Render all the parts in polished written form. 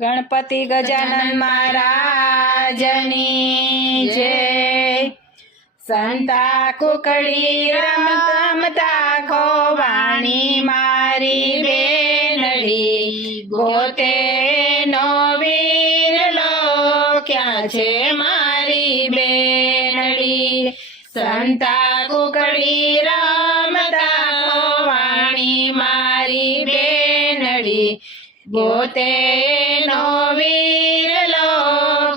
ગણપતિ ગજાનન મહારાજની જય। સંતા કુકડી રમતા ખોવાણી મારી બેનડી, ગોતે નો વીરલો ક્યાં છે મારી બેનડી। સંતા કુકડી રમતા ખોવાણી મારી બેનડી, ગોતે નો વીરલો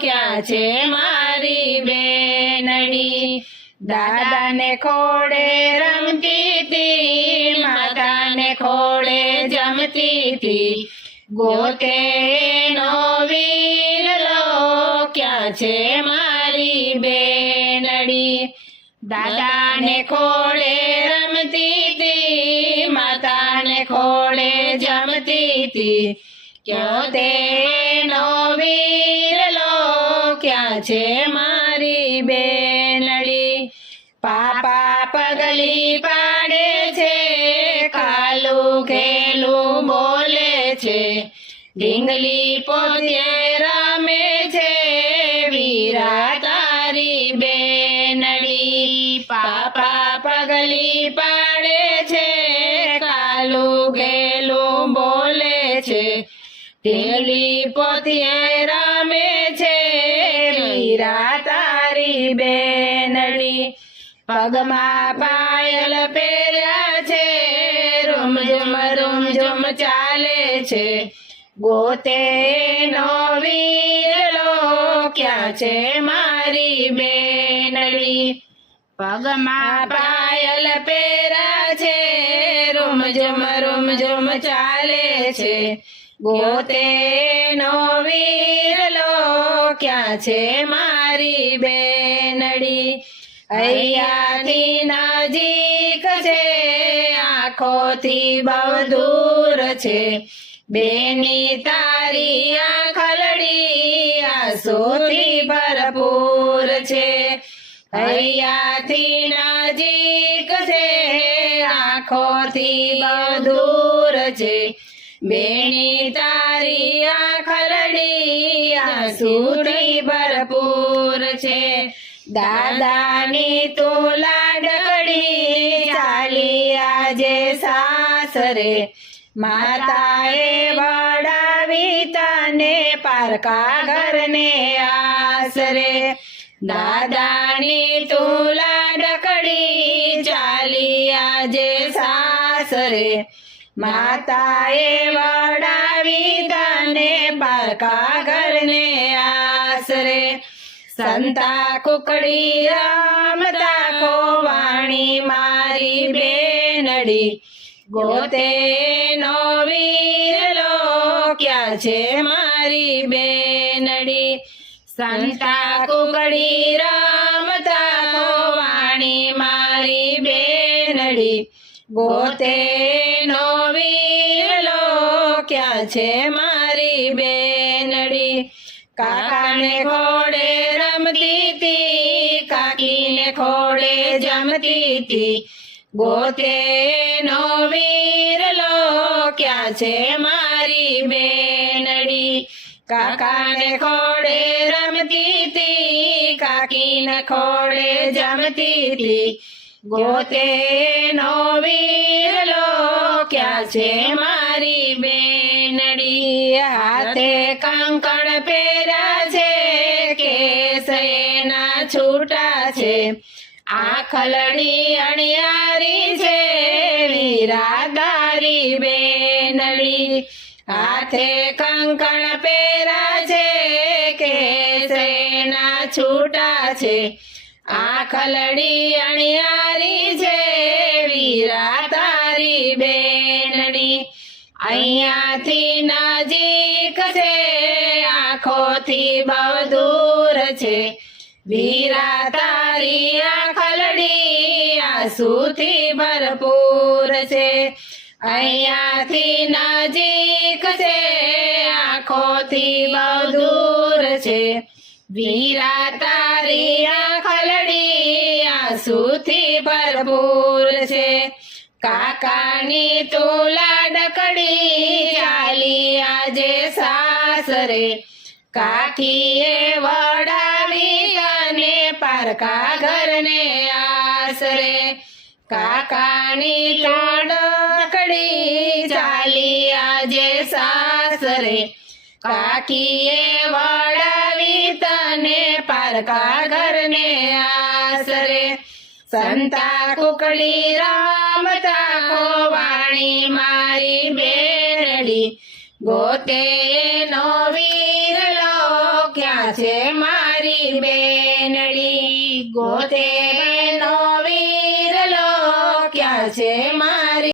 ક્યાં છે મારી બેનડી। દાદાને ખોડે રમતી તી, માતાને ખોડે જમતી તી, ગોતે નો વીરલો ક્યાં છે મારી બેનડી। દાદાને ખોડે રમતી તી, માતાને ખોડે જમતી તી, ગોતે નો વીરલો ક્યાં છે મારી બેનડી। પાપા પગલી પાડે છે, કાલું ખેલું બોલે છે, ઢીંગલી પોતે રમે છે, વીરા તારી બેનડી। પાપા પગલી પાડે છે, કાલું ખેલું બોલે છે, ઢીંગલી પોતે રમે છે, વીરા તારી બેનડી। પગમાં પાયલ પહેર્યા છે, રૂમ ચાલે છે, ગોતે નો વીરલો ક્યાં છે મારી બેનડી। પગમાં પાયલ પહેર્યા છે, રૂમ ચાલે છે, ગોતે નો વીરલો ક્યાં છે મારી બેનડી। અહીંયાથી નજીક છે, આંખોથી બહુ દૂર છે, બેની તારી આંખલડી આંસુથી ભરપૂર છે। અહીંયાથી નજીક છે, આંખોથી બહુ દૂર છે, બેની તારી આંખલડી આંસુથી ભરપૂર છે। દાદાની તું લાડકડી ચાલી આજે સાસરે, માતાએ વડાવી તને પારકા ઘરને આસરે। દાદાની તું લાડકડી ચાલી આજે સાસરે, માતાએ વડાવી તને પારકા ઘરને આસરે। સંતા કુકડી રમતા ખોવાણી મારી બેનડી, ગોતે નો વીરલો ક્યાં છે મારી બેનડી। સંતા કુકડી રમતા ખોવાણી મારી બેનડી, ગોતે નો વીરલો ક્યાં છે મારી બેનડી। કાકાને ખોડે રમતી તી, કાકીને ખોડે જમતી તી, ગોતે નો વીરલો ક્યાં છે મારી બેનડી। કાકાને ખોડે રમતી તી, કાકીને ખોડે જમતી તી, ગોતે નો વીરલો ક્યાં છે મારી બેનડી। હાથે કંકણ પહેર્યા છે, કેસ એના છૂટા છે, આંખલડી અણિયારી છે, વીરા તારી બેનડી। હાથે કંકણ પહેર્યા છે, કેસ એના છૂટા છે, આંખલડી અણિયારી છે, વીરા તારી બેનડી। અહીંયાથી નજીક છે, આંખોથી બહુ દૂર છે, વીરા તારી આંખલડી આંસુથી ભરપૂર છે। અહીંયાથી નજીક છે, આંખોથી બહુ દૂર છે, વીરા તારી આંખલડી આંસુથી ભરપૂર છે। કાકાની તું લાડકડી ચાલી આજે સાસરે કાકીએ વડાવી અને પારકા ઘરને આસરે કાકાની લાડકડી ચાલી આજે સાસરે કાકીએ વડાવી તને પારકા ઘરને આસરે સંતા કુકડી રમતા ખોવાણી મારી બેનડી ગોતે નો વીરલો ક્યાં છે મારી બેનડી ગોતે